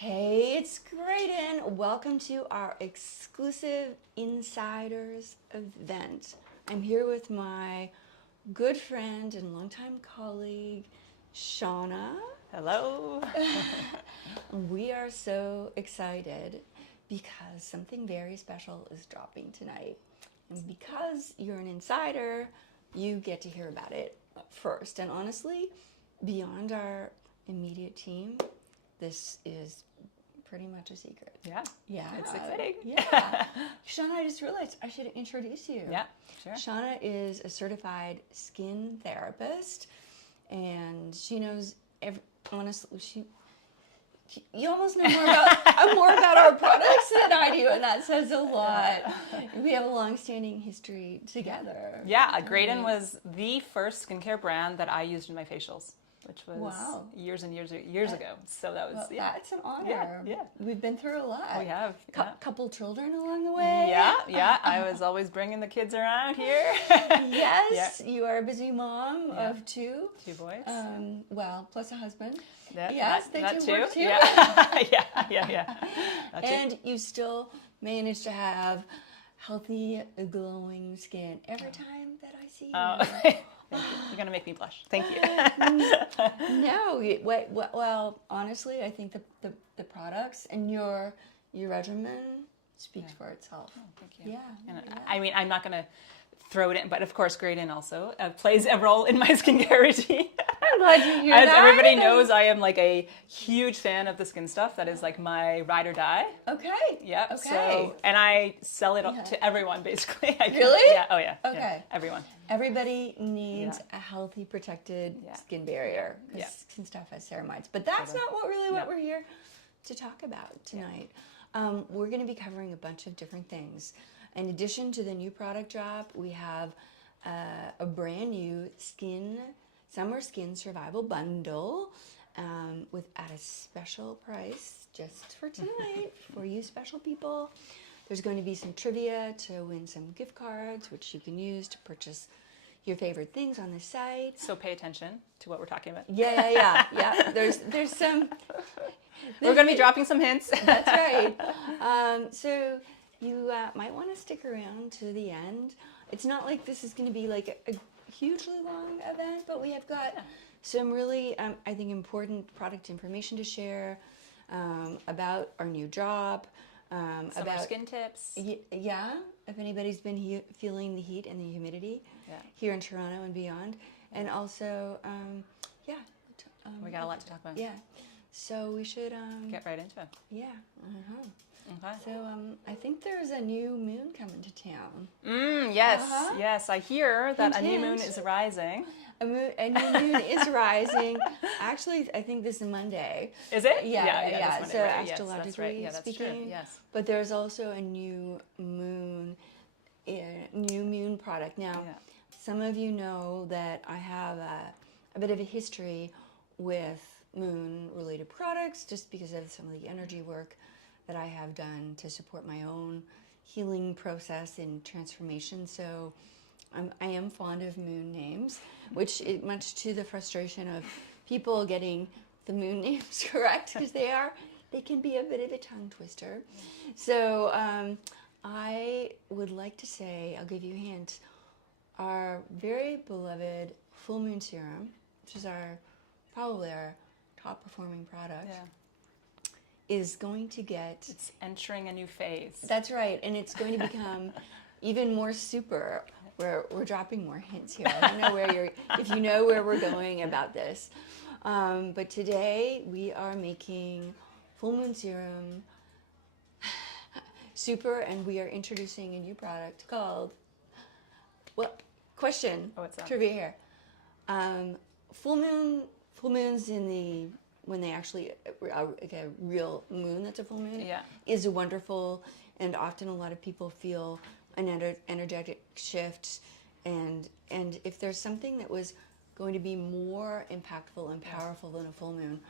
Hey, it's Graydon. Welcome to our exclusive Insiders event. I'm here with my good friend and longtime colleague, Shauna. Hello. We are so excited because something very special is dropping tonight. And because you're an insider, you get to hear about it first. And honestly, beyond our immediate team, this is pretty much a secret. Yeah. Yeah. It's exciting. Yeah. Shauna, I just realized I should introduce you. Yeah, sure. Shauna is a certified skin therapist, and she knows, honestly, you almost know more about our products than I do, and that says a lot. We have a long-standing history together. Yeah, Graydon was the first skincare brand that I used in my facials, which was years and years ago. So that was, That's an honor. Yeah. We've been through a lot. We have. Couple children along the way. Yeah. I was always bringing the kids around here. Yes, you are a busy mom of two. Two boys. Plus a husband. That, yes, that, they that do too. work too. Yeah. And you still manage to have healthy, glowing skin every time that I see you. You're going to make me blush. Thank you. No, well, honestly, I think the products and your regimen speaks for itself. Oh, thank you. Yeah. I mean, I'm not going to throw it in, but of course, Graydon also plays a role in my skincare routine. I'm glad you hear As that. everybody knows, I am like a huge fan of the skin stuff. That is like my ride or die. Okay. Yep. Okay. So, and I sell it to everyone basically. Really? Yeah. Oh yeah. Okay. Yeah. Everyone. Everybody needs a healthy, protected skin barrier because skin stuff has ceramides. But that's not what we're here to talk about tonight. We're going to be covering a bunch of different things. In addition to the new product drop, we have a brand new summer skin survival bundle at a special price just for tonight for you special people. There's going to be some trivia to win some gift cards, which you can use to purchase your favorite things on the site. So pay attention to what we're talking about. Yeah. There's some. We're going to be dropping some hints. That's right. So you might want to stick around to the end. It's not like this is going to be like a hugely long event, but we have got some really, I think, important product information to share about our new drop. About skin tips. Yeah, if anybody's been feeling the heat and the humidity here in Toronto and beyond. And also, we got a lot to talk about. Yeah, so we should get right into it. Yeah. Okay. So I think there's a new moon coming to town. Yes. I hear that a new moon is rising. A new moon is rising. Actually, I think this is Monday. Is it? Yeah. This So Monday, right? astrologically Yes, that's speaking, true. Yes. But there's also a new moon product. Now, some of you know that I have a bit of a history with moon-related products, just because of some of the energy work that I have done to support my own healing process and transformation. So I am fond of moon names, which is much to the frustration of people getting the moon names correct, because they can be a bit of a tongue twister. So I would like to say, I'll give you a hint, our very beloved Fullmoon Serum, which is probably our top performing product, is going to It's entering a new phase. That's right, and it's going to become even more super. We're dropping more hints here. I don't know if you know where we're going about this. But today we are making Fullmoon Serum Super, and we are introducing a new product called, What's that? Trivia here. Full moons when they actually, like a real moon that's a full moon, is a wonderful, and often a lot of people feel an energetic shift, and if there's something that was going to be more impactful and powerful than a full moon,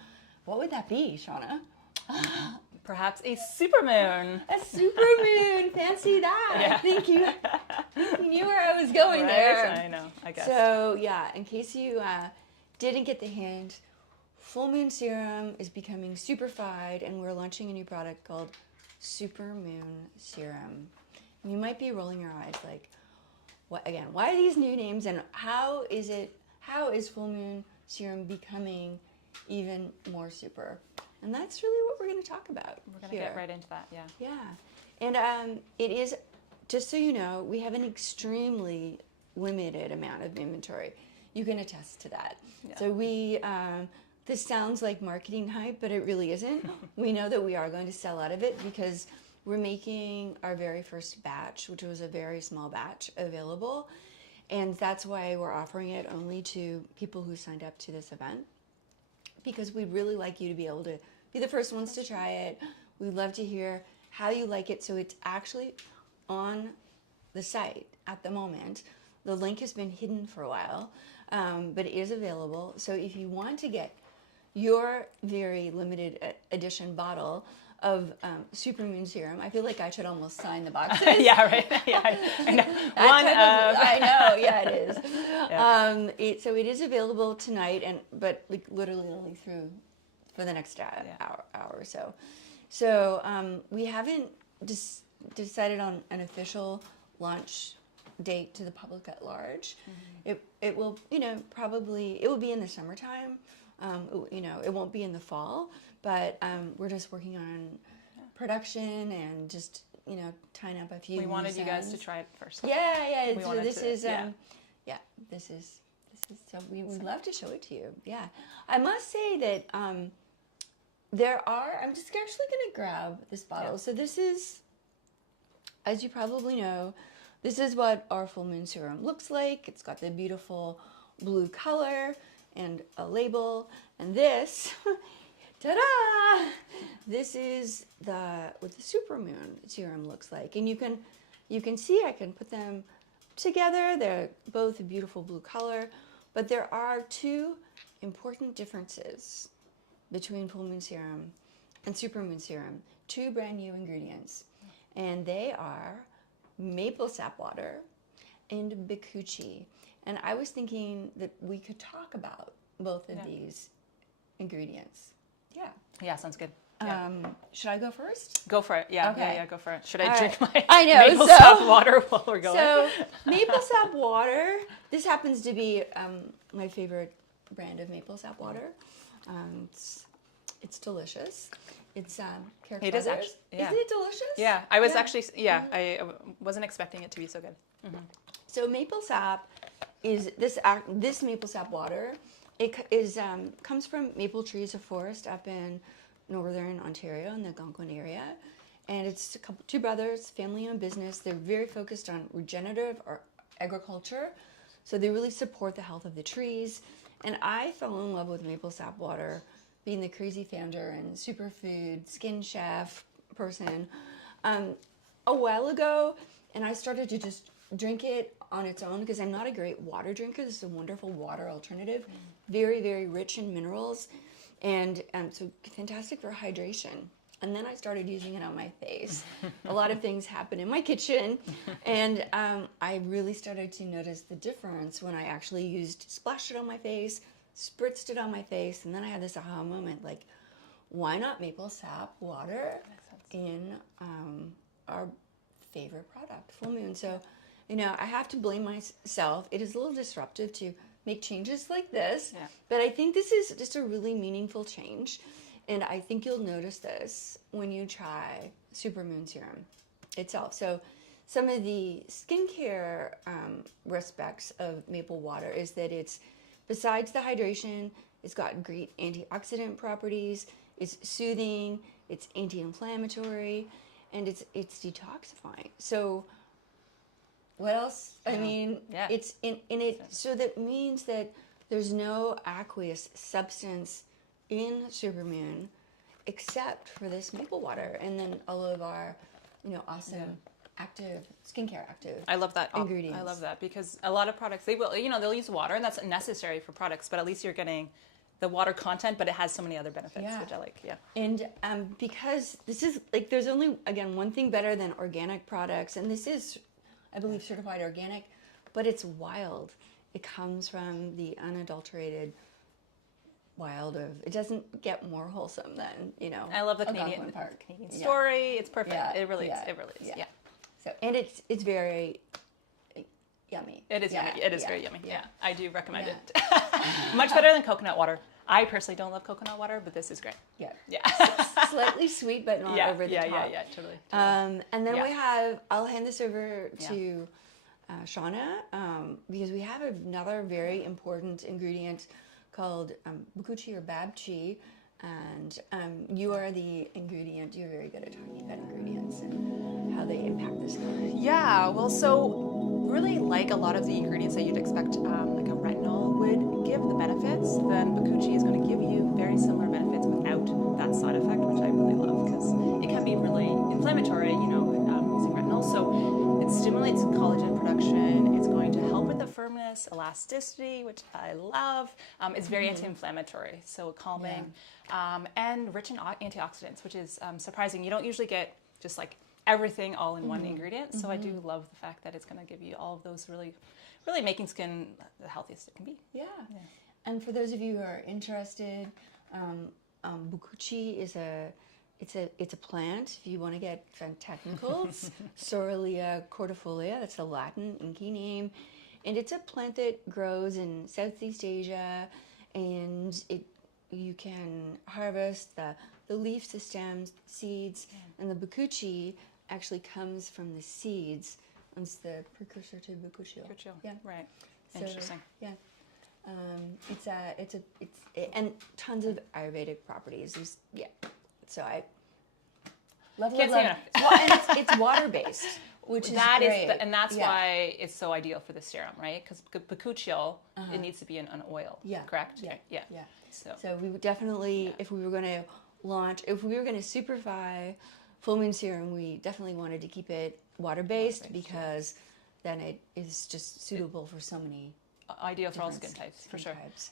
what would that be, Shauna? Perhaps a supermoon. A supermoon, fancy that. I think you knew where I was going there. I know, I guess. So in case you didn't get the hint, Fullmoon Serum is becoming superfied, and we're launching a new product called Supermoon Serum. And you might be rolling your eyes like, what again? Why are these new names, and how is Fullmoon Serum becoming even more super? And that's really what we're going to talk about. We're going to get right into that, yeah. Yeah. And it is, just so you know, we have an extremely limited amount of inventory. You can attest to that. Yeah. So we, this sounds like marketing hype, but it really isn't. We know that we are going to sell out of it because we're making our very first batch, which was a very small batch, available. And that's why we're offering it only to people who signed up to this event, because we'd really like you to be able to be the first ones to try it. We'd love to hear how you like it. So it's actually on the site at the moment. The link has been hidden for a while, but it is available. So if you want to get your very limited edition bottle of Supermoon Serum, I feel like I should almost sign the boxes. Yeah, right. Yeah, I know. I know. Yeah, it is. Yeah. So it is available tonight, but like literally only for the next hour or so. So we haven't decided on an official launch date to the public at large. Mm-hmm. It will, probably it will be in the summertime. It won't be in the fall, but we're just working on production and just tying up a few. We wanted you guys to try it first. Yeah. This is so we'd love to show it to you. Yeah, I must say that I'm just actually going to grab this bottle. Yeah. So this is, as you probably know, this is what our Fullmoon Serum looks like. It's got the beautiful blue color and a label. And this, ta-da! This is what the Supermoon Serum looks like. And you can see I can put them together. They're both a beautiful blue color. But there are two important differences between Fullmoon Serum and Supermoon Serum. Two brand new ingredients. And they are maple sap water and bakuchi. And I was thinking that we could talk about both of these ingredients. Yeah, sounds good. Yeah. Should I go first? Go for it. Yeah, okay. Yeah, go for it. Should I drink my maple sap water while we're going? So maple sap water, this happens to be my favorite brand of maple sap water. It's delicious. It's it is actually, Isn't it delicious? Yeah, I was actually, I wasn't expecting it to be so good. Mm-hmm. So maple sap is this maple sap water. It comes from maple trees of forest up in northern Ontario in the Algonquin area, and it's two brothers, family-owned business. They're very focused on regenerative or agriculture, so they really support the health of the trees. And I fell in love with maple sap water, being the crazy founder and superfood skin chef person a while ago, and I started to just drink it on its own because I'm not a great water drinker. This is a wonderful water alternative, very, very rich in minerals, and so fantastic for hydration. And then I started using it on my face. A lot of things happened in my kitchen, and I really started to notice the difference when I actually splashed it on my face, spritzed it on my face, and then I had this aha moment, like, why not maple sap water in our favorite product, Fullmoon? So, I have to blame myself. It is a little disruptive to make changes like this, but I think this is just a really meaningful change, and I think you'll notice this when you try Supermoon Serum itself. So some of the skincare respects of maple water is that it's, besides the hydration, it's got great antioxidant properties, it's soothing, it's anti-inflammatory, and it's detoxifying. So what else? I mean, it's in it. So that means that there's no aqueous substance in Supermoon except for this maple water, and then all of our, awesome active skincare active. I love that ingredients. I love that because a lot of products they'll use water, and that's necessary for products, but at least you're getting the water content, but it has so many other benefits, which I like. Yeah. And because this is there's only one thing better than organic products, and this is, I believe, certified organic, but it's wild. It comes from the unadulterated wild of, it doesn't get more wholesome than, you know, I love the Algonquin Canadian story. It's perfect. Yeah. It really Yeah. is. It really is. Yeah. So, and it's very yummy. It is yummy. It is Yeah. very yummy. Yeah. I do recommend Yeah. it. Much better than coconut water. I personally don't love coconut water, but this is great. Yeah. Yeah. Slightly sweet, but not over the top. Yeah, totally. And then Yeah. we have, I'll hand this over to Shauna, because we have another very important ingredient called bukuchi or babchi, and you are the ingredient. You're very good at talking about ingredients and how they impact the skin. Yeah, well, so really like a lot of the ingredients that you'd expect like a retinol would give the benefits, then bakuchi is going to give you very similar benefits without that side effect, which I really love because it can be really inflammatory, you know, using retinol. So it stimulates collagen production. It's going to help with the firmness, elasticity, which I love. It's very anti-inflammatory, so calming, and rich in antioxidants, which is surprising. You don't usually get just like everything all in one ingredient. So I do love the fact that it's going to give you all of those really making skin the healthiest it can be. Yeah. And for those of you who are interested, bukuchi is it's a plant. If you want to get technical, it's Sorelia cordifolia. That's the Latin Inca name, and it's a plant that grows in Southeast Asia, and you can harvest the leaves, the stems, seeds, and the bakuchi actually comes from the seeds. It's the precursor to bukushi. Yeah, right. So, Interesting. Yeah. It's and tons of Ayurvedic properties. So I love. Can't say enough. And it's water based, which is great. And that's why it's so ideal for the serum, right? Because bakuchiol, it needs to be an oil. Yeah. Correct. Yeah. So we would definitely, if we were going to superfy Fullmoon Serum, we definitely wanted to keep it water-based because then it is just suitable for so many ideal for all skin types, for sure. Types.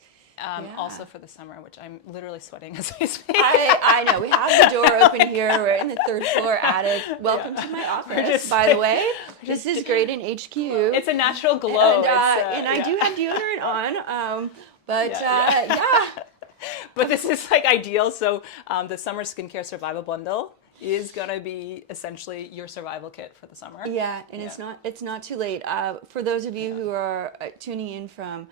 Also for the summer, which I'm literally sweating as we speak. I know. We have the door open here. We're in the third floor attic. Welcome to my office, by the way. This is great in HQ. It's a natural glow. And I do have deodorant on. But this is like ideal. So the summer skincare survival bundle is gonna be essentially your survival kit for the summer. Yeah, and it's not too late. For those of you who are tuning in from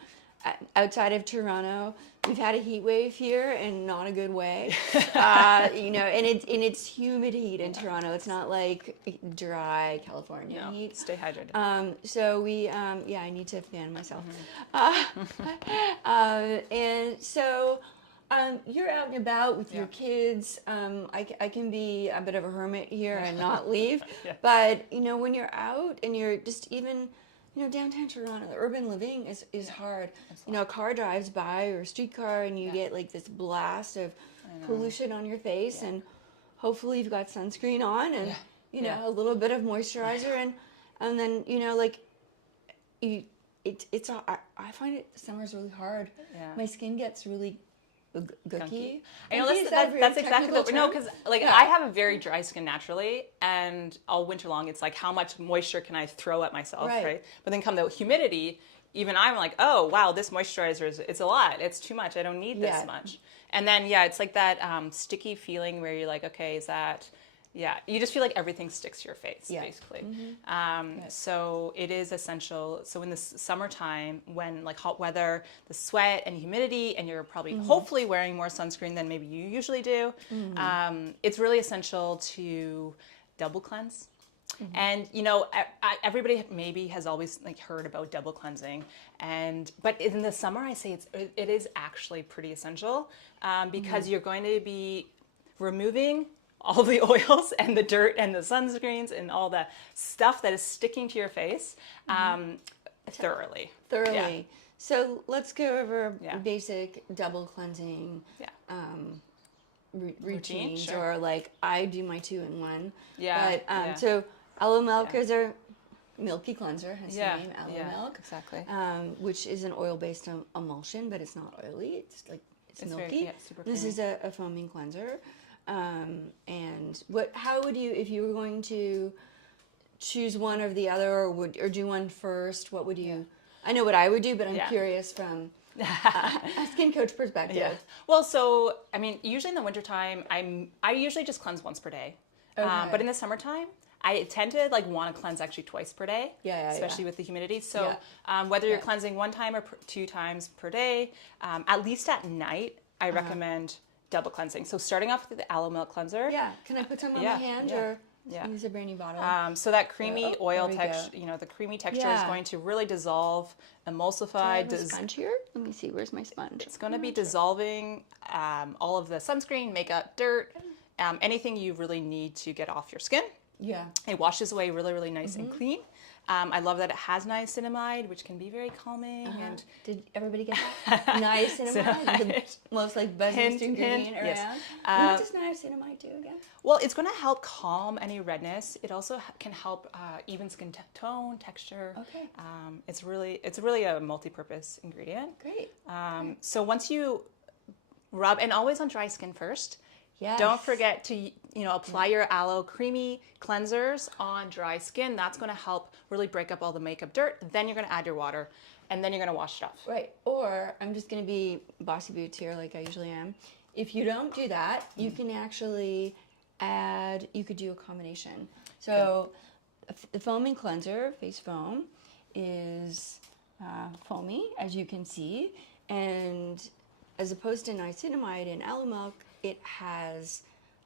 outside of Toronto, we've had a heat wave here, and not a good way. You know, and it's humid heat in Toronto. It's not like dry California heat. Stay hydrated. So we, I need to fan myself. And so. You're out and about with your kids. I can be a bit of a hermit here and not leave. But, you know, when you're out and you're just even, you know, downtown Toronto, the urban living is hard. You know, a car drives by or a streetcar and you get like this blast of pollution on your face. And hopefully you've got sunscreen on and, you know, a little bit of moisturizer. And then, you know, like, I find summer's really hard. My skin gets really gunky. I know that's exactly what because like I have a very dry skin naturally, and all winter long it's like how much moisture can I throw at myself, right? But then come the humidity, even I'm like, oh wow, this moisturizer it's a lot, it's too much, I don't need this much. And then it's like that sticky feeling where you're like, okay, is that you just feel like everything sticks to your face, basically. So it is essential. So in the summertime, when like hot weather, the sweat and humidity, and you're probably hopefully wearing more sunscreen than maybe you usually do, it's really essential to double cleanse. And you know, everybody maybe has always like heard about double cleansing, but in the summer, I say it is actually pretty essential because you're going to be removing all the oils and the dirt and the sunscreens and all the stuff that is sticking to your face thoroughly. So let's go over basic double cleansing routines, or like I do my 2-in-1. So aloe milk is our milky cleanser, hence the name aloe milk. Exactly. Which is an oil-based emulsion, but it's not oily. It's milky. Very, super this creamy. is a foaming cleanser. And how would you, if you were going to choose one or the other, or do one first, what would you, I know what I would do, but I'm curious from a skin coach perspective. Yeah. Well, so I mean, usually in the wintertime, I usually just cleanse once per day. Okay. But in the summertime, I tend to like want to cleanse actually twice per day, especially with the humidity. So whether you're cleansing 1 time or 2 times per day, at least at night, I recommend double cleansing. So starting off with the aloe milk cleanser. Yeah. Can I put some on my hand or use a brand new bottle? So that creamy oil texture, the creamy texture is going to really dissolve, emulsify. Do I have a sponge here? Let me see. Where's my sponge? It's going to be dissolving all of the sunscreen, makeup, dirt, anything you really need to get off your skin. Yeah. It washes away really, really nice and clean. I love that it has niacinamide, which can be very calming. And did everybody get that? Niacinamide, the most like buzziest ingredient around. Yes. What does niacinamide do again? Well, it's going to help calm any redness. It also can help even skin tone, texture. Okay. It's really a multi-purpose ingredient. Great. So once you rub, and always on dry skin first. Yes. Don't forget to apply your aloe creamy cleansers on dry skin. That's going to help really break up all the makeup dirt. Then you're going to add your water, and then you're going to wash it off. Right. Or I'm just going to be bossy boots here like I usually am. If you don't do that, you can actually add, you could do a combination. So the foaming cleanser, face foam, is foamy, as you can see. And as opposed to niacinamide and aloe milk, it has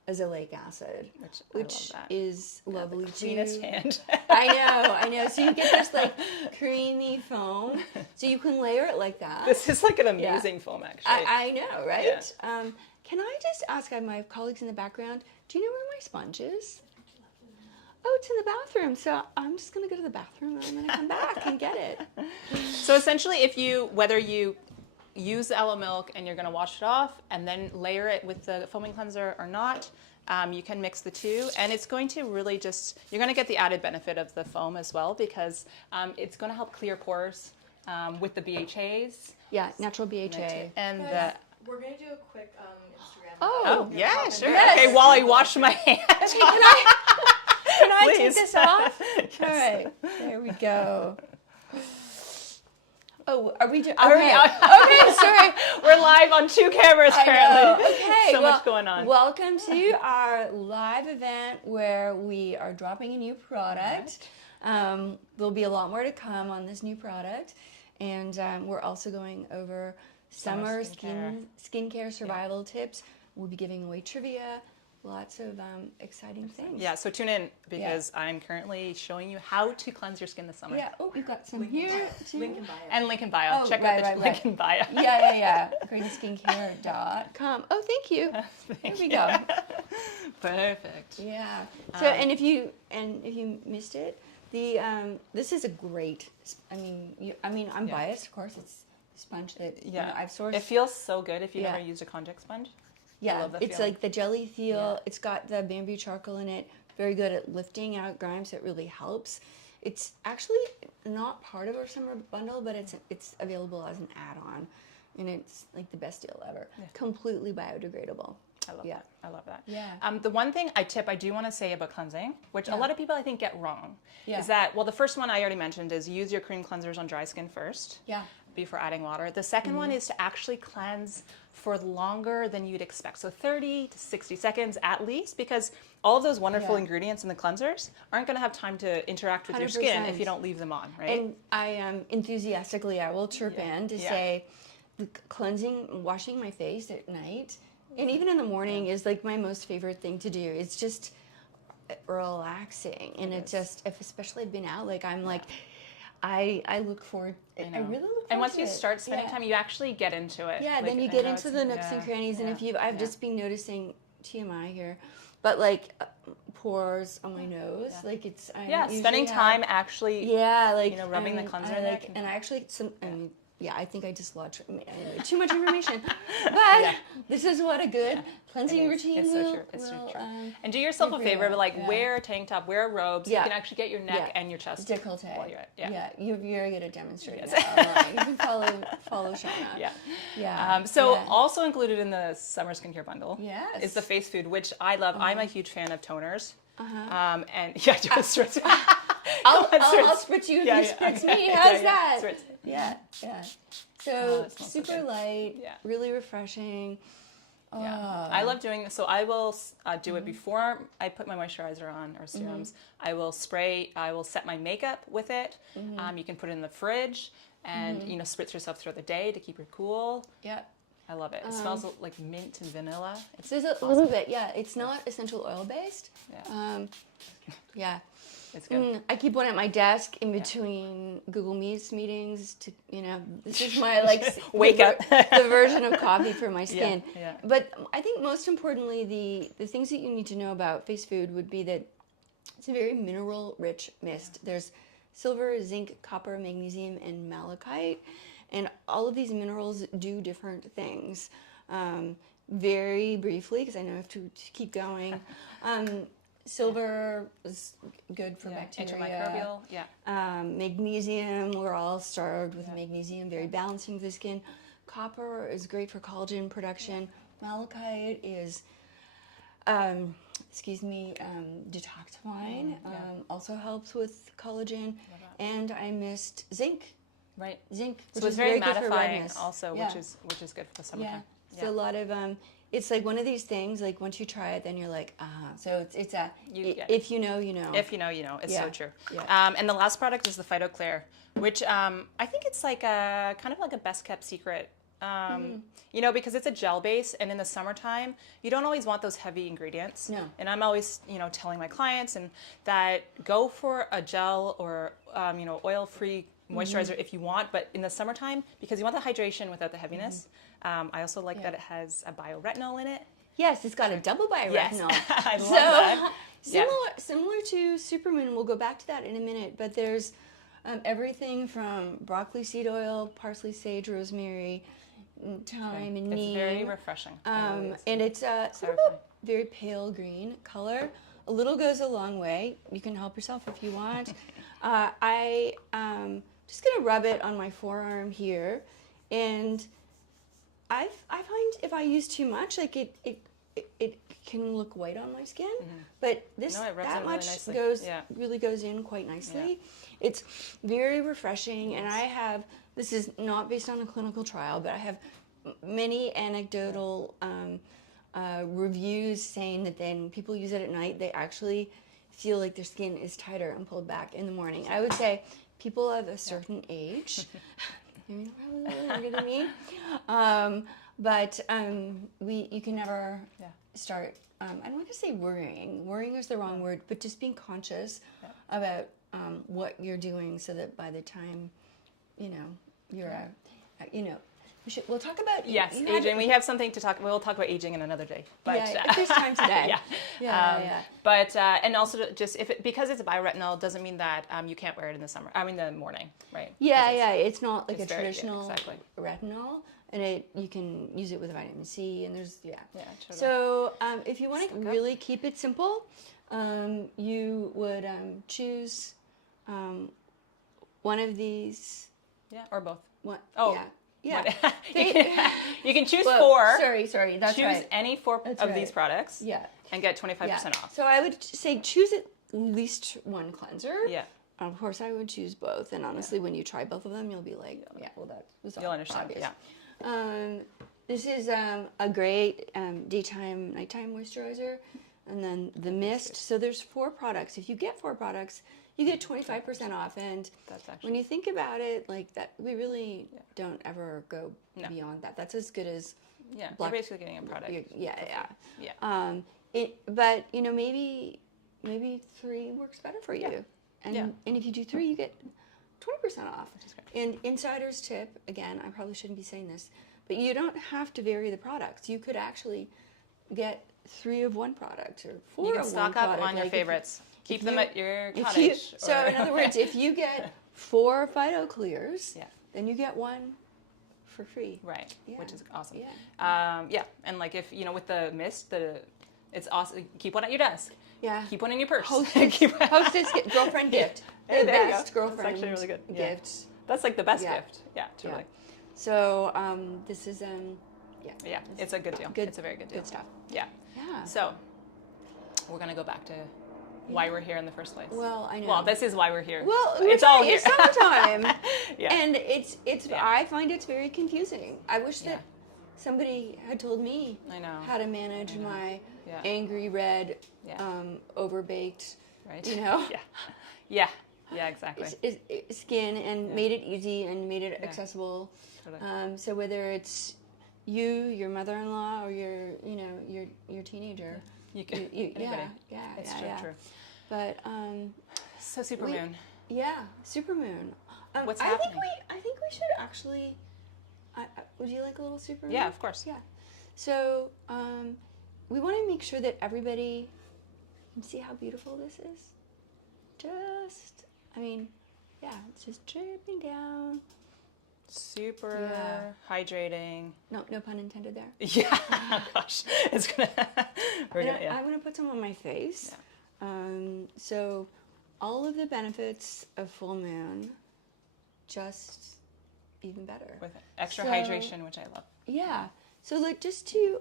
azelaic acid, which is lovely too. Cleanest hand. I know. So you get this like creamy foam. So you can layer it like that. This is like an amazing foam, actually. I know, right? Yeah. Can I just ask my colleagues in the background, do you know where my sponge is? Oh, it's in the bathroom. So I'm just going to go to the bathroom and I'm going to come back and get it. So essentially, whether you use the aloe milk and you're going to wash it off and then layer it with the foaming cleanser or not, you can mix the two, and it's going to really you're going to get the added benefit of the foam as well, because it's going to help clear pores with the BHAs. Yeah, natural BHA. And we're going to do a quick Instagram. Oh, yeah, sure. Yes. Okay, while I wash my hands. Okay, can I take Please. this off? Yes. All right, there we go. Oh, are we doing? Okay. Okay, sorry. We're live on 2 cameras currently. Okay, So much going on. Welcome to our live event where we are dropping a new product. There'll be a lot more to come on this new product, and we're also going over summer skincare survival tips. We'll be giving away trivia. Lots of exciting things. Yeah, so tune in because I'm currently showing you how to cleanse your skin this summer. Yeah. Oh, we've got some here too. Link in bio. And link in bio. Oh, Check out the link in bio. Yeah. greenskincare.com. Oh, thank you. There we go. Perfect. Yeah. So, and if you missed it, this is a great. I'm biased, of course. It's a sponge that I've sourced. It feels so good if you've never used a contact sponge. Yeah, I love that it's feeling. like the jelly feel. Yeah. It's got the bamboo charcoal in it. Very good at lifting out grime, so it really helps. It's actually not part of our summer bundle, but it's available as an add-on, and it's like the best deal ever. Yeah. Completely biodegradable. I love that. I love that. Yeah. The one thing I do want to say about cleansing, which a lot of people I think get wrong, is that, well, the first one I already mentioned is use your cream cleansers on dry skin first. Yeah. Before adding water. The second one is to actually cleanse for longer than you'd expect. So 30 to 60 seconds at least, because all of those wonderful ingredients in the cleansers aren't going to have time to interact with your skin if you don't leave them on, right? And I enthusiastically, I will chirp in to say the cleansing, washing my face at night, and even in the morning is like my most favorite thing to do. It's just relaxing. And it just, especially I've been out, like I'm like, I look forward. I really look forward. And once to you it. start spending time, you actually get into it. Yeah, then you get into the nooks and crannies, and I've just been noticing TMI here, but like pores on my nose, like it's spending time actually. Yeah, like rubbing the cleanser. And I actually I think I just lodged too much information, but this is what a good cleansing routine will. It's so true. And do yourself a favor, but wear a tank top, wear a robe, so you can actually get your neck and your chest décolleté. While you're at you're very good at demonstrating that. You can follow Shauna. Also included in the summer skincare bundle is the face food, which I love. I'm a huge fan of toners. And I'll spritz you if you spritz me. How's that? Spritz. Yeah. So that smells so super good. light, really refreshing. Yeah. I love doing this. So I will do it before I put my moisturizer on or serums. I will set my makeup with it. You can put it in the fridge and, spritz yourself throughout the day to keep it cool. Yeah. I love it. It smells like mint and vanilla. There's a little bit, It's not essential oil based. Yeah. It's good. I keep one at my desk in between Google Meets meetings to, this is my wake up the version of coffee for my skin. Yeah. But I think most importantly, the things that you need to know about Face Food would be that it's a very mineral rich mist. There's silver, zinc, copper, magnesium, and malachite. And all of these minerals do different things. Very briefly, because I know I have to keep going. Silver is good for bacteria. Antimicrobial, Magnesium, we're all starved with magnesium, very balancing for the skin. Copper is great for collagen production. Malachite is, detoxifying. Also helps with collagen. And I missed zinc. Right. Zinc, which so it's is very good for mattifying redness. also, which is good for the summertime. So a lot of it's like one of these things. Like once you try it, then you're like, So it's if you know, you know. If you know, you know. It's so true. Yeah. And the last product is the PhytoClear, which I think it's like a kind of like a best kept secret. Because it's a gel base, and in the summertime, you don't always want those heavy ingredients. No. And I'm always, telling my clients and that go for a gel or oil-free moisturizer if you want, but in the summertime, because you want the hydration without the heaviness. I also like that it has a bioretinol in it. Yes, it's got a double bioretinol. Yes. I love that. Similar to Supermoon, we'll go back to that in a minute, but there's everything from broccoli seed oil, parsley, sage, rosemary, thyme, and neem. It's very refreshing. And it's sort of a very pale green color. A little goes a long way. You can help yourself if you want. I just gonna rub it on my forearm here, and I find if I use too much, like it can look white on my skin, but that much really goes in quite nicely. It's very refreshing, and this is not based on a clinical trial, but I have many anecdotal reviews saying that then people use it at night, they actually feel like their skin is tighter and pulled back in the morning. I would say people of a certain age, you're probably younger than me, but you can never start, I don't want to say worrying. Worrying is the wrong word, but just being conscious about what you're doing so that by the time, you're, we'll talk about aging. We have something to talk. We'll talk about aging in another day. But if there's time today. But and also just because it's a bioretinol doesn't mean that you can't wear it in the summer. I mean the morning, right? It's not like a traditional exactly. retinol, and you can use it with vitamin C, and there's Totally. So if you want to really keep it simple, you would choose one of these. Yeah, or both. One. Oh. Yeah. You can choose four. Sorry, that's choose right. Choose any four of these products. Yeah. And get 25% off. So I would say choose at least one cleanser. Yeah. Of course, I would choose both. And honestly, when you try both of them, you'll be like, that was all You'll understand. obvious. Yeah. This is a great daytime, nighttime moisturizer. And then the mist. So there's 4 products. If you get 4 products, you get 25% off. And when you think about it, like that, we really don't ever go beyond that. That's as good as you're basically getting a product. But maybe 3 works better for you. And if you do 3, you get 20% off. Which is great. And insider's tip, again, I probably shouldn't be saying this, but you don't have to vary the products. You could actually get 3 of one product or 4 you can of one stock product. up on your favorites. Keep them at your cottage. So in other words, if you get 4 PhytoClears, then you get 1 for free. Right, which is awesome. Yeah. And like if, with the mist, it's awesome. Keep one at your desk. Yeah. Keep one in your purse. Hostess girlfriend gift. Hey, the there you best go. girlfriend That's actually really good. gift. That's like the best gift. Yeah, totally. So this is it's a good deal. It's a very good deal. Good stuff. Yeah. Yeah. So we're gonna go back to why we're here in the first place. Well, I know. Well, this is why we're here. Well, it's all here. It's summertime, Yeah. and it's. I find it's very confusing. I wish that somebody had told me I know. how to manage my angry red, overbaked, right. you know, exactly. Skin, and made it easy and made it accessible. Totally. So whether it's you, your mother-in-law, or your teenager, You can. It's true. But so Supermoon. Supermoon. What's happening? I think we should actually. Would you like a little supermoon? Yeah, of course. Yeah. So we want to make sure that everybody can see how beautiful this is. It's just dripping down. Super hydrating. No pun intended there. Yeah. Oh gosh, it's gonna. I'm gonna put some on my face. Yeah. So all of the benefits of full moon, just even better with extra hydration, which I love. Yeah. So just to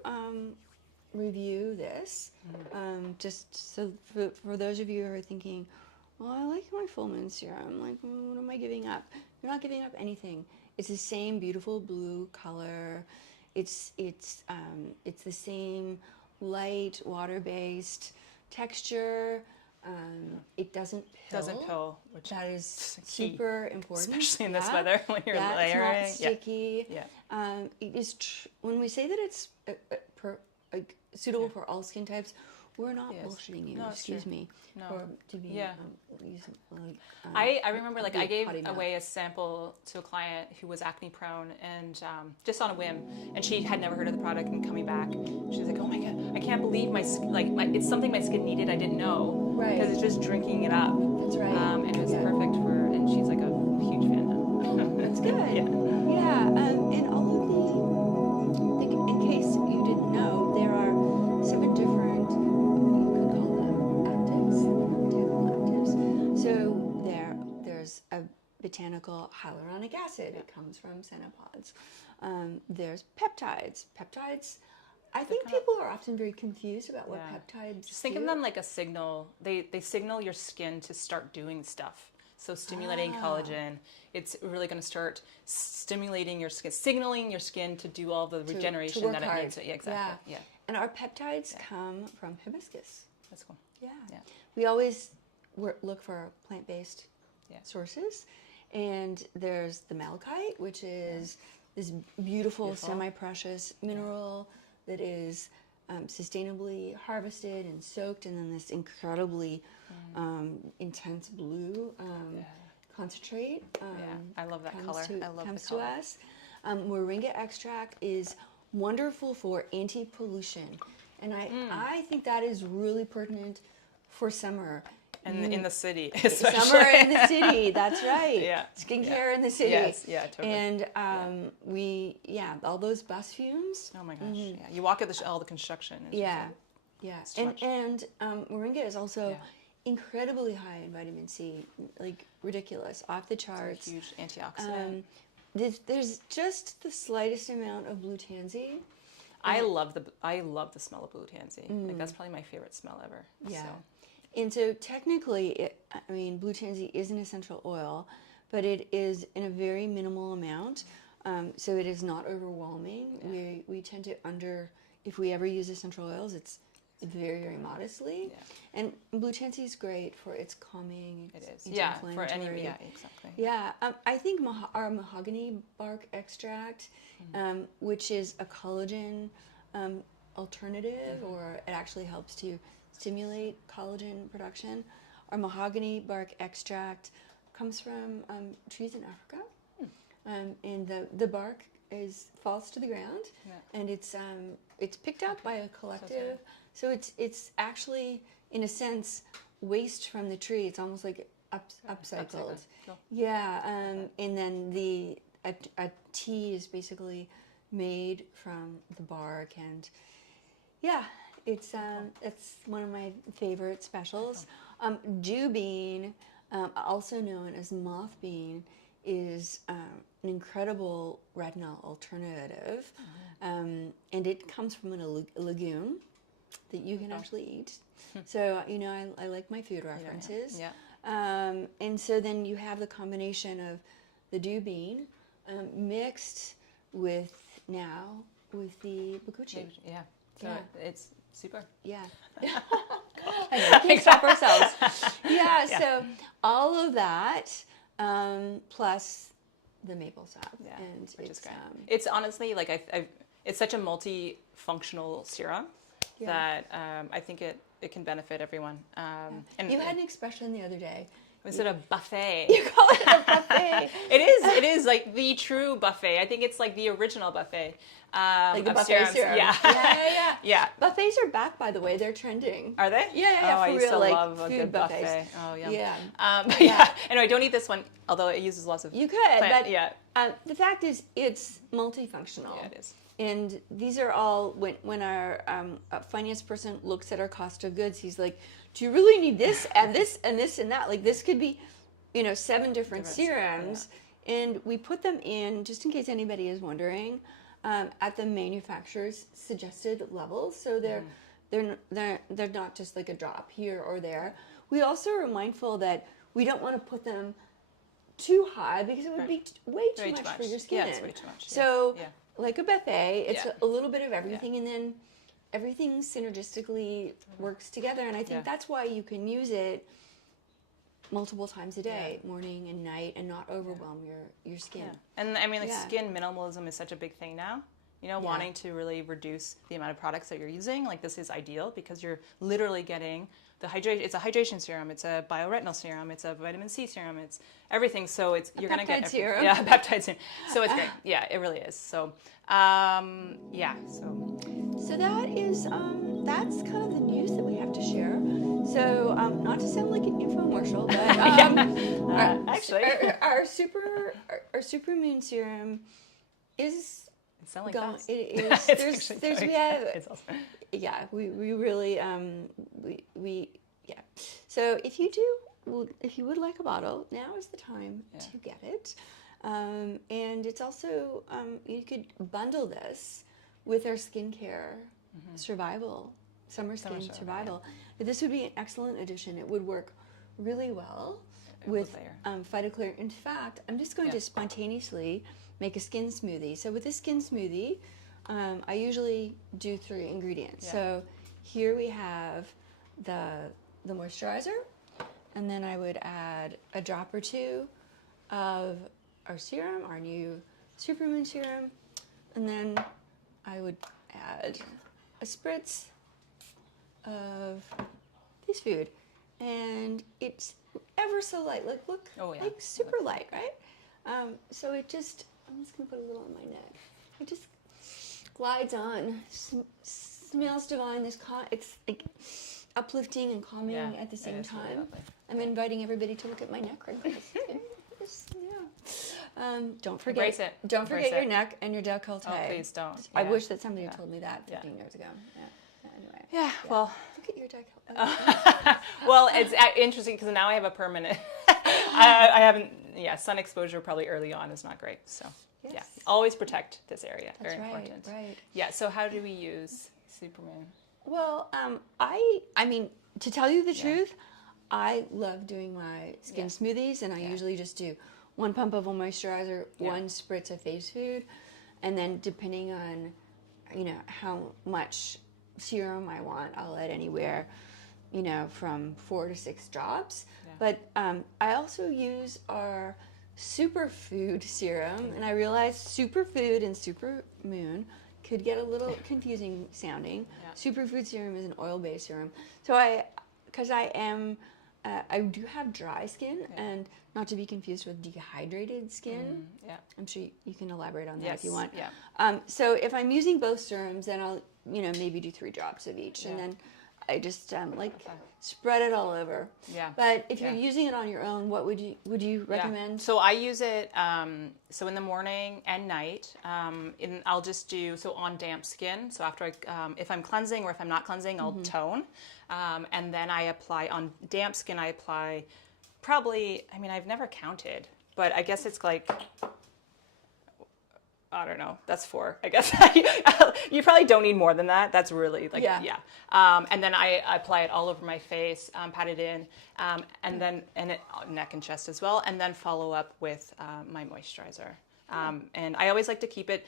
review this, just so for those of you who are thinking, well, I like my Fullmoon Serum. Like, what am I giving up? You're not giving up anything. It's the same beautiful blue color. It's the same light water-based texture. It doesn't pill. Which that is key, super important, especially in this weather when you're layering. It's not sticky. It is when we say that it's suitable for all skin types. We're not bullshitting you. No, excuse me. No. Or to be. I remember I gave away a sample to a client who was acne prone and just on a whim, and she had never heard of the product and coming back, she was like, "Oh my god, I can't believe my skin, it's something my skin needed. I didn't know because it's just drinking it up." That's right. And it was perfect for, and she's like a huge fan now. That's good. Yeah. And all of in case you didn't know, there are 7 different. So there's a botanical hyaluronic acid. It comes from cenopods. There's peptides. I think people are often very confused about what peptides Just think of them like a signal. They signal your skin to start doing stuff. So stimulating collagen, it's really going to start stimulating your skin, signaling your skin to do all the regeneration that it needs. Yeah, exactly. Yeah. And our peptides come from hibiscus. That's cool. Yeah. We always look for plant-based sources, and there's the malachite, which is this beautiful semi-precious mineral that is sustainably harvested and soaked, and then this incredibly intense blue concentrate. I love that color. I love comes the color. to us. Moringa extract is wonderful for anti-pollution, and I think that is really pertinent for summer. And in the city, especially. Summer in the city, that's right. Skincare in the city. Yes, totally. And all those bus fumes. Oh my gosh, You walk at all the construction. And moringa is also incredibly high in vitamin C, like ridiculous, off the charts. It's a huge antioxidant. There's just the slightest amount of blue tansy. I love the smell of blue tansy. Like that's probably my favorite smell ever. Yeah. So. And so technically, blue tansy is an essential oil, but it is in a very minimal amount, so it is not overwhelming. Yeah. We tend to if we ever use essential oils, it's very, very modestly. Yeah. And blue tansy is great for its calming. It is. Yeah, for any. Yeah, exactly. Yeah, I think our mahogany bark extract, which is a collagen alternative, or it actually helps to stimulate collagen production. Our mahogany bark extract comes from trees in Africa, and the bark falls to the ground, and it's picked up by a collective. So it's actually, in a sense, waste from the tree. It's almost like upcycled. Cool. Yeah, and then a tea is basically made from the bark, and it's one of my favorite specials. Dew bean, also known as moth bean, is an incredible retinol alternative, and it comes from a legume. that you can actually eat. So, you know, I like my food references. Yeah. And so then you have the combination of the dew bean mixed with the bakuchi. Yeah. So it's super. Yeah. I know, we can't stop ourselves. Yeah, so all of that plus the maple sap. Yeah, and which is great. It's honestly like it's such a multifunctional serum that I think it can benefit everyone. And you had an expression the other day. Was it a buffet? You call it a buffet. It is like the true buffet. I think it's like the original buffet. Like the buffet serum. Yeah. Buffets are back, by the way. They're trending. Are they? Yeah, Oh, I for used real, to like love a food good buffets. buffet. Oh, yum. Yeah. Anyway, don't eat this one, although it uses lots of. You could, plant, but the fact is, it's multifunctional. Yeah, it is. And these are all when our finance person looks at our cost of goods, he's like, "Do you really need this and this and this and that? Like this could be, 7 different serums." Yeah. And we put them in, just in case anybody is wondering, at the manufacturer's suggested levels. So they're not just like a drop here or there. We also are mindful that we don't want to put them too high because it would be way too much for your skin. Yeah, it's way too much. So like a buffet, it's a little bit of everything, Yeah. and then everything synergistically works together. And I think that's why you can use it multiple times a day, morning and night, and not overwhelm your skin. Yeah. And I mean, like skin minimalism is such a big thing now. Wanting to really reduce the amount of products that you're using, like this is ideal because you're literally getting the hydration. It's a hydration serum. It's a bioretinal serum. It's a vitamin C serum. It's everything. So you're going to get serum. Yeah, peptide serum. So it's great. Yeah, it really is. So So that is that's kind of the news that we have to share. So not to sound like an infomercial, but actually, our Supermoon serum is. It's selling fast. It is. It's awesome. Yeah, we really we. So if you would like a bottle, now is the time to get it. And it's also you could bundle this with our skincare survival, summer skin survival. This would be an excellent addition. It would work really well with Phytoclear. In fact, I'm just going to spontaneously make a skin smoothie. So with this skin smoothie, I usually do 3 ingredients. Yeah. So here we have the moisturizer, and then I would add a drop or 2 of our serum, our new Supermoon serum, and then I would add a spritz of this food, and it's ever so light. Look, like super light, right? So it just. I'm just going to put a little on my neck. It just glides on. Smells divine. It's like uplifting and calming at the same time. Really I'm inviting everybody to look at my neck wrinkles. Don't forget. Embrace it. Don't forget your neck and your décolleté. Oh, please don't. I wish that somebody had told me that 15 years ago. Anyway. Yeah. Well. Look at your décolleté. Well, it's interesting because now I have a permanent. I haven't. Yeah, sun exposure probably early on is not great. So always protect this area. That's very important. Right. Yeah. So how do we use Supermoon? Well, I mean, to tell you the truth, I love doing my skin smoothies, and I usually just do 1 pump of a moisturizer, 1 spritz of face food, and then depending on, how much serum I want, I'll add anywhere, from 4 to 6 drops. Yeah. But I also use our superfood serum, and I realized superfood and Supermoon could get a little confusing sounding. Yeah. Superfood serum is an oil-based serum. So I do have dry skin, and not to be confused with dehydrated skin. I'm sure you can elaborate on that if you want. Yeah. So if I'm using both serums, then I'll maybe do 3 drops of each, and then I just spread it all over. Yeah. But if you're using it on your own, what would you recommend? Yeah. So I use it so in the morning and night. I'll just do on damp skin. So after if I'm cleansing or if I'm not cleansing, I'll tone, and then I apply on damp skin. I apply probably. I mean, I've never counted, but I guess it's like I don't know. That's 4, I guess. You probably don't need more than that. That's really like, yeah. And then I apply it all over my face, pat it in, and then neck and chest as well, and then follow up with my moisturizer. And I always like to keep it,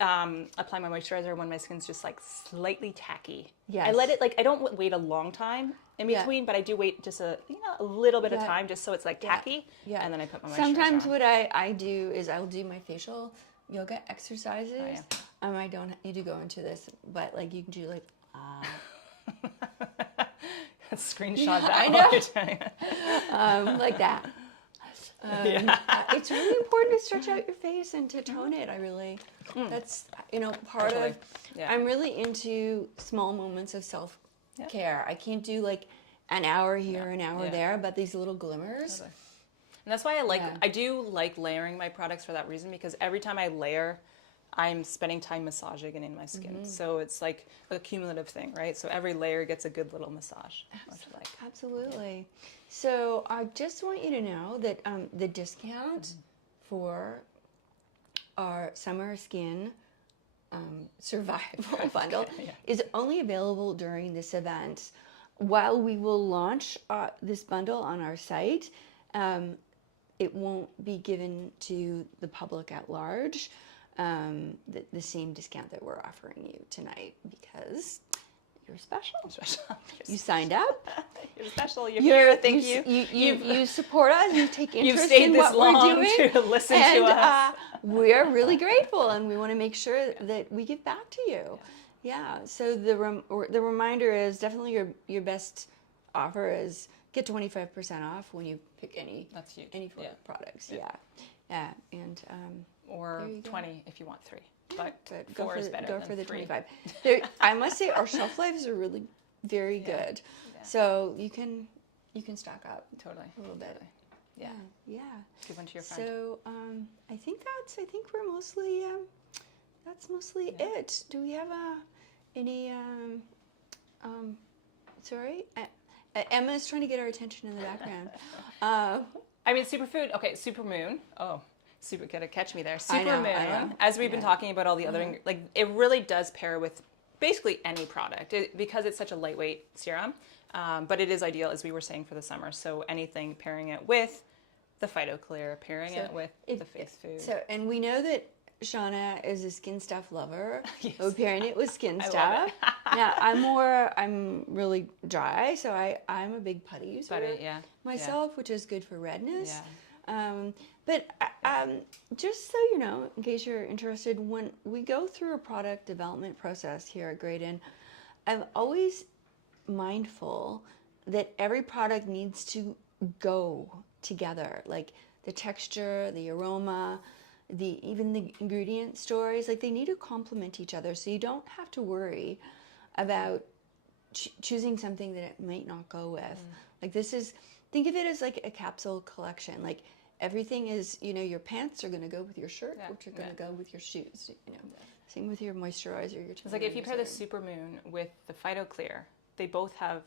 apply my moisturizer when my skin's just like slightly tacky. Yes. I let it, like, I don't wait a long time in between, but I do wait just a little bit of time just so it's like tacky. Yeah. And then I put my moisturizer Sometimes on. what I do is I'll do my facial yoga exercises. I don't need to go into this, but like you can do like Screenshot that. I know. while you're doing it. like that. It's really important to stretch out your face and to tone it. I really, that's, part of, I'm really into small moments of self-care. I can't do like an hour here, an hour there, but these little glimmers. Totally. And that's why I do like layering my products for that reason, because every time I layer, I'm spending time massaging it in my skin. So it's like a cumulative thing, right? So every layer gets a good little massage. Absolutely. So I just want you to know that the discount for our summer skin survival bundle is only available during this event. While we will launch this bundle on our site, it won't be given to the public at large. The same discount that we're offering you tonight, because you're special. You signed up. You're special. You're here. Thank you. You support us. You take interest stayed in this what long we're doing. to listen to us. We're really grateful, and we want to make sure that we give back to you. Yeah. So the reminder is definitely your best offer is get 25% off when you pick any 4 products. Yeah. And or 20 if you want 3. But 4 is better go than for the 3. 25. I must say our shelf lives are really very good. So you can stock up totally a little bit. Yeah. Give one to your friend. So I think we're mostly that's mostly it. Do we have any sorry, Emma's trying to get our attention in the background. I mean, superfood. Okay, Supermoon. Oh, super, gotta catch me there. I know. Supermoon. As we've been talking about all the other, like, it really does pair with basically any product because it's such a lightweight serum. But it is ideal, as we were saying, for the summer. So anything pairing it with the PhytoClear, pairing it with the face food. So, and we know that Shauna is a Skin Stuff lover. Yes. So pairing it with Skin I Stuff. love it. Now I'm really dry, so I'm a big putty user myself, which is good for redness. But just so you know, in case you're interested, when we go through a product development process here at Graydon, I'm always mindful that every product needs to go together, like the texture, the aroma, even the ingredient stories, like they need to complement each other, so you don't have to worry about choosing something that it might not go with. Like think of it as like a capsule collection. Like everything is, your pants are going to go with your shirt, which are going to go with your shoes. Same with your moisturizer. It's like if you pair the Supermoon with the PhytoClear, they both have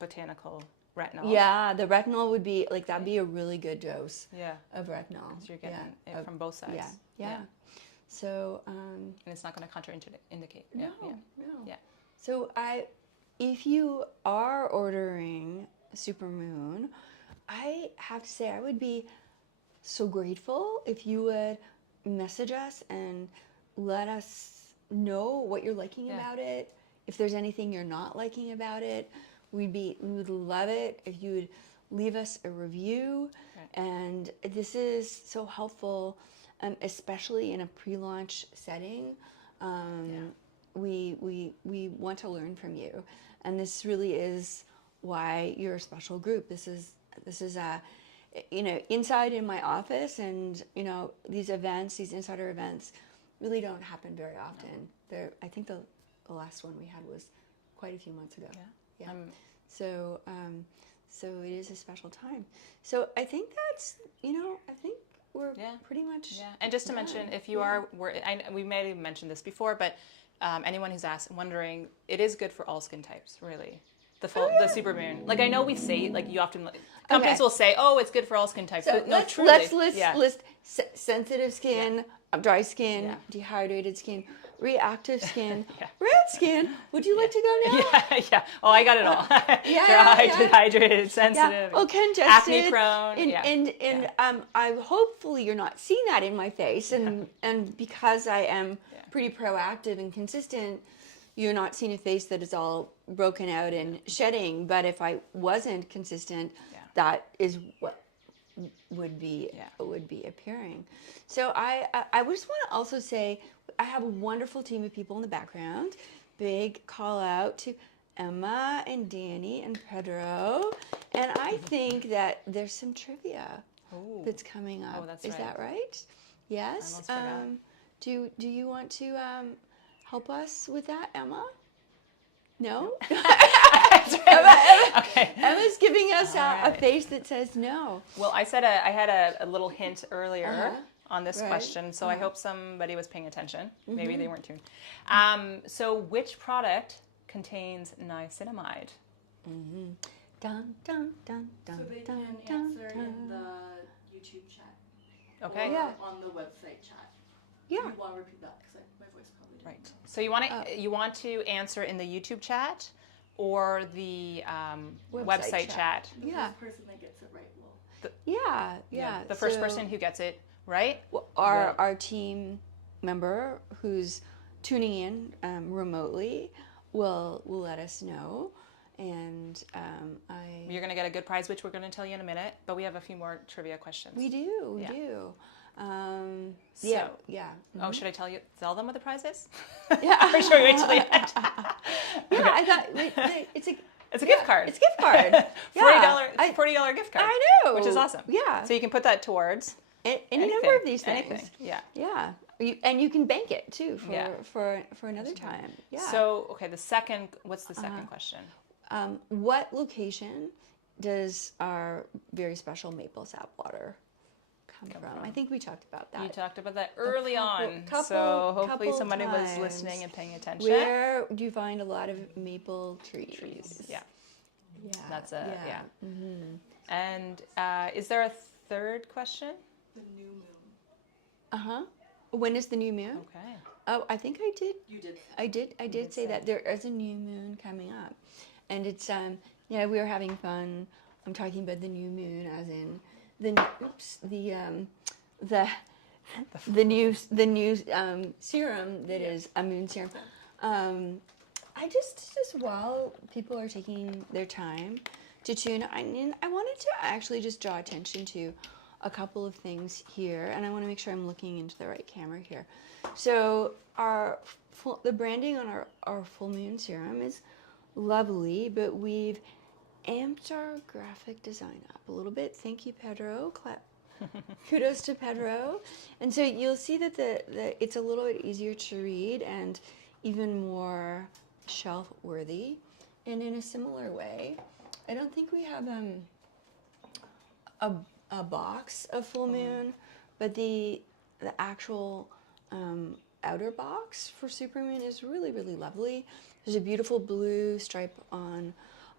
botanical retinol. Yeah, the retinol would be like that'd be a really good dose. Of retinol. Because you're getting it from both sides. Yeah. So and it's not going to contraindicate. No. Yeah. So if you are ordering Supermoon, I have to say I would be so grateful if you would message us and let us know what you're liking about it. If there's anything you're not liking about it, we would love it if you would leave us a review. And this is so helpful, especially in a pre-launch setting. We want to learn from you, and this really is why you're a special group. This is inside in my office, and these insider events really don't happen very often. I think the last one we had was quite a few months ago. So it is a special time. So I think that's I think we're pretty much And just to mention, if you we may have mentioned this before, but anyone who's wondering, it is good for all skin types, really. The Supermoon. Like, I know we say, like, you often companies will say, oh, it's good for all skin types. So but no, truly. Let's list sensitive skin, dry skin, Yeah. dehydrated skin, reactive skin, Yeah. red skin. Would you like to go now? Yeah, yeah. Oh, I got it all. Dry, dehydrated, sensitive, Oh, congested, acne prone. And I hopefully you're not seeing that in my face, and because I am pretty proactive and consistent, you're not seeing a face that is all broken out and shedding. But if I wasn't consistent, that is what would be appearing. So I just want to also say I have a wonderful team of people in the background. Big call out to Emma and Danny and Pedro, and I think that there's some trivia that's coming up. Oh, that's Is right. that right? Yes. almost forgot. Do you want to help us with that, Emma? No. Okay. Emma's giving us a face that says no. Well, I said I had a little hint earlier on this Right. question, so I hope somebody was paying attention. Maybe they weren't tuned. So, which product contains niacinamide? Dun dun dun dun So they dun can dun answer dun. in the YouTube chat. Okay. Or Yeah. on the website chat. Yeah. You want to repeat that because my voice probably didn't. Right. So you want to answer in the YouTube chat or the website chat? The Yeah. first person that gets it right will. Yeah. The first So person who gets it right. our team member who's tuning in remotely will let us know, and You're going to get a good prize, which we're going to tell you in a minute. But we have a few more trivia questions. we do. So- Yeah. Oh, should I tell them what the prize is? Yeah. Or should we wait till the end? Yeah, I thought it's a It's a gift card. It's a gift card. $40 gift card. I know. Which is awesome. Yeah. So you can put that towards Any number of these things. Anything. Yeah. Yeah. And you can bank it too Yeah. for another time. Yeah. So, okay, what's the second question? What location does our very special maple sap water come from? I think we talked about that. You talked about that early on. So couple hopefully somebody was times. listening and paying attention. Where do you find a lot of maple trees? Yeah. Yeah. That's yeah. Mm-hmm. And is there a third question? The new moon. Uh-huh. When is the new moon? Okay. Oh, I think I did. You did. I did say that there is a new moon coming up, and it's we were having fun. I'm talking about the new moon as in the new serum that is a moon serum. I just while people are taking their time to tune, I wanted to actually just draw attention to a couple of things here, and I want to make sure I'm looking into the right camera here. So the branding on our Fullmoon Serum is lovely, but we've amped our graphic design up a little bit. Thank you, Pedro. Clap. Kudos to Pedro. And so you'll see that it's a little bit easier to read and even more shelf worthy. And in a similar way, I don't think we have a box of Full Moon, but the actual outer box for Supermoon is really, really lovely. There's a beautiful blue stripe on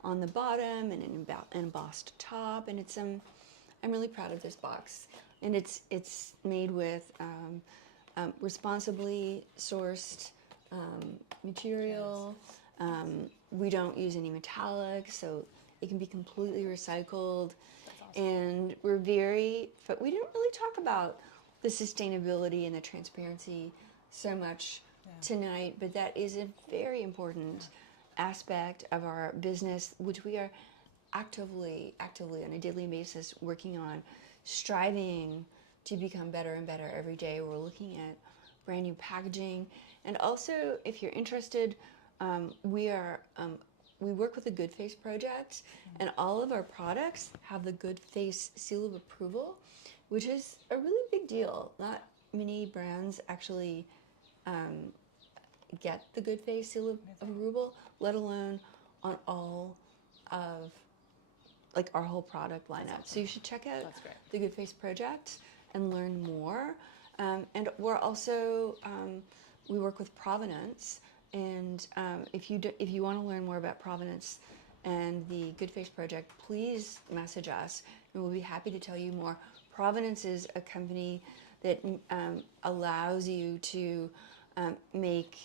the bottom and an embossed top, and it's I'm really proud of this box. And it's made with responsibly sourced material. We don't use any metallics, so it can be completely recycled. And but we didn't really talk about the sustainability and the transparency so much tonight, but that is a very important aspect of our business, which we are actively on a daily basis working on, striving to become better and better every day. We're looking at brand new packaging, and also if you're interested, we work with the Good Face Project, and all of our products have the Good Face seal of approval, which is a really big deal. Not many brands actually get the Good Face seal of approval, let alone on all of our whole product lineup. So you should check out the Good Face Project and learn more. And we're also we work with Provenance. And if you want to learn more about Provenance and the Good Face Project, please message us, and we'll be happy to tell you more. Provenance is a company that allows you to make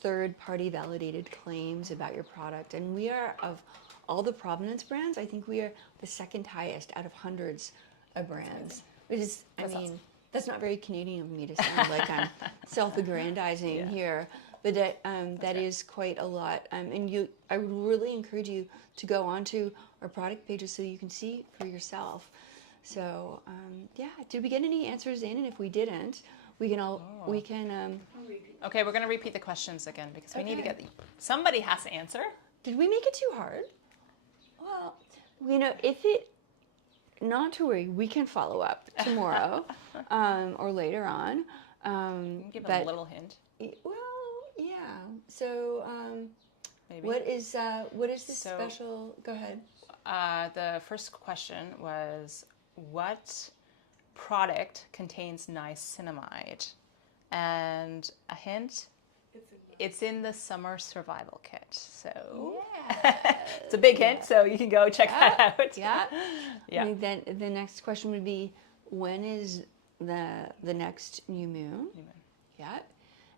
third-party validated claims about your product. And we are, of all the provenance brands, I think we are the second highest out of hundreds of brands. Which is, That's I mean, awesome. that's not very Canadian of me to sound like I'm self-aggrandizing here, but that is quite a lot. And I would really encourage you to go onto our product pages so you can see for yourself. So yeah, did we get any answers in? And if we didn't, we can Okay, we're going to repeat the questions again because we need to get somebody has to answer. Did we make it too hard? Well, not to worry, we can follow up tomorrow or later on. Give a little hint. Well, yeah. So, Maybe. what is this special? Go ahead. The first question was, what product contains niacinamide? And a hint, it's in the summer survival kit. So it's a big hint, so you can go check that out. Yeah. Yeah. I think then the next question would be, when is the next new moon? Yeah.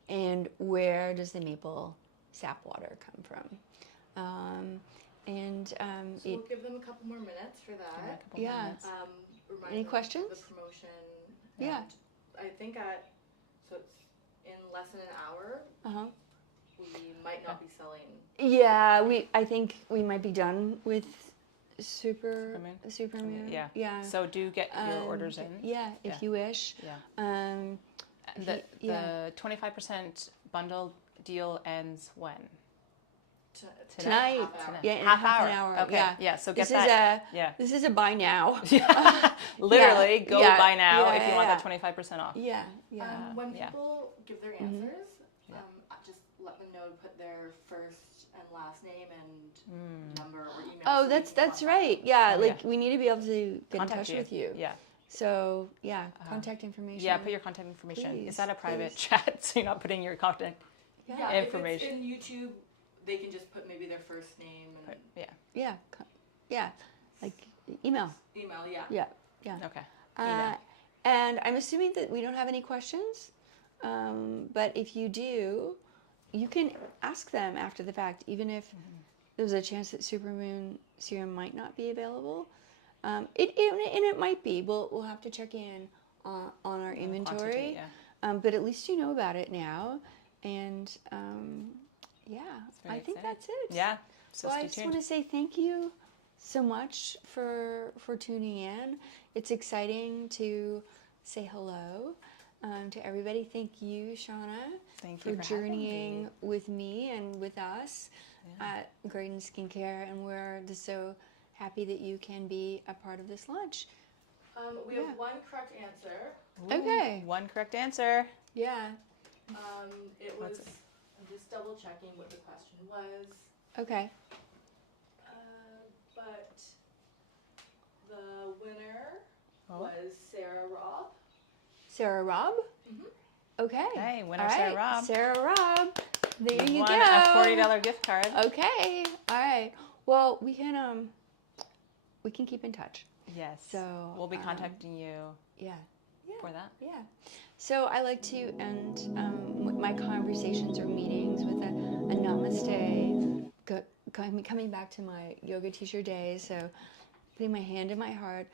And where does the maple sap water come from? We'll give them a couple more minutes for that. Yeah. Remind Any them questions? of the promotion. Yeah. I think so it's in less than an hour. Uh-huh. We might not be selling. Yeah, I think we might be done with Supermoon. Yeah. Yeah. So do get your orders in. Yeah, if you wish. Yeah. The 25% bundle deal ends when? Tonight. Yeah, in half an hour. Okay. Yeah. So get This is a buy now. Literally, go Yeah. buy now Yeah, if you yeah, want yeah. that 25% off. Yeah. Yeah. When Yeah. people give their answers, just let them know to put their first and last name and number or email. Oh, so we that's can contact right. them. Yeah, Oh, like we need to be able to get Contact in touch with you. Yeah. So yeah, contact information. Yeah, put your contact information. Please, Is that a private please. chat? So you're not putting your contact Yeah, information. If it's in YouTube, they can just put maybe their first name and Yeah, like email. email. Yeah. Yeah. Okay. Email. And I'm assuming that we don't have any questions, but if you do, you can ask them after the fact, even if there's a chance that Supermoon Serum might not be available. It might be. We'll have to check in on our inventory, but at least you know about it now, and I think exciting. that's it. Yeah. So Well, I stay just tuned. want to say thank you so much for tuning in. It's exciting to say hello to everybody. Thank you, Shauna, Thank for you for having journeying me. with me and with us at Graydon Skincare, and we're just so happy that you can be a part of this launch. We have one correct answer. Okay. One correct answer. Yeah. It was. I'm just double checking what the question was. Okay. But the winner was Sarah Robb. Sarah Robb? Okay. Okay, winner All right. Sarah Robb. Sarah Robb. There you won go. a $40 gift card. Okay. All right. Well, we can keep in touch. Yes. So we'll be contacting you Yeah. for that. Yeah. So I like to end my conversations or meetings with a namaste. Coming back to my yoga teacher days, so putting my hand in my heart.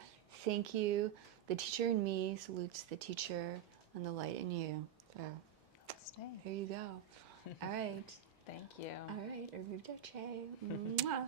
Thank you. The teacher in me salutes the teacher and the light in you. So here you go. All right. Thank you. All right. Arrivederci. Mwah.